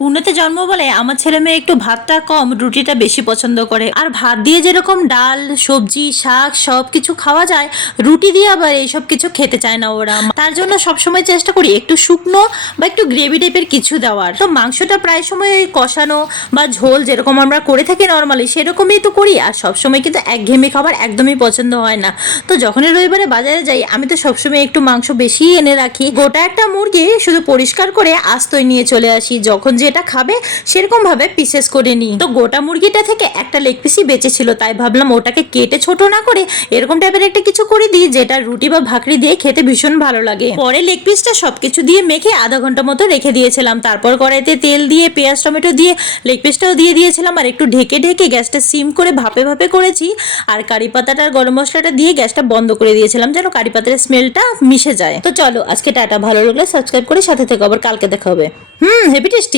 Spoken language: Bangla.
পুনেতে জন্ম বলে আমার ছেলে মেয়ে একটু ভাতটা কম রুটিটা বেশি পছন্দ করে। আর ভাত দিয়ে যেরকম ডাল সবজি শাক সব কিছু খাওয়া যায়, রুটি দিয়ে আবার এইসব কিছু খেতে চায় না ওরা। তার জন্য সবসময় চেষ্টা করি একটু শুকনো বা একটু গ্রেভি টাইপের কিছু দেওয়ার। তো মাংসটা প্রায় সময় ওই কষানো বা ঝোল যেরকম আমরা করে থাকি নর্মালি সেরকমই তো করি। আর সবসময় কিন্তু একঘেয়েমি খাবার একদমই পছন্দ হয় না। তো যখনই রবিবারে বাজারে যাই আমি তো সবসময় একটু মাংস বেশি এনে রাখি। গোটা একটা মুরগি শুধু পরিষ্কার করে আস্তই নিয়ে চলে আসি, যখন যেটা খাবে সেরকম ভাবে পিসেস করে নিই। তো গোটা মুরগিটা থেকে একটা লেগ পিসই বেঁচে ছিল, তাই ভাবলাম ওটাকে কেটে ছোট না করে এরকম টাইপের একটা কিছু করে দিই যেটা রুটি বা ভাকরি দিয়ে খেতে ভীষণ ভালো লাগে। পরে লেগ পিসটা সবকিছু দিয়ে মেখে আধা ঘন্টা মতো রেখে দিয়েছিলাম। তারপর কড়াইতে তেল দিয়ে পেঁয়াজ টমেটো দিয়ে লেগ পিসটাও দিয়ে দিয়েছিলাম আর একটু ঢেকে ঢেকে গ্যাসটা সিম করে ভাপে ভাপে করেছি। আর কারি পাতাটা আর গরম মশলাটা দিয়ে গ্যাসটা বন্ধ করে দিয়েছিলাম যেন কারি পাতার স্মেলটা মিশে যায়। তো চলো আজকে টাটা, ভালো লাগলে সাবস্ক্রাইব করে সাথে থেকে আবার কালকে দেখা হবে। Heavy tasty.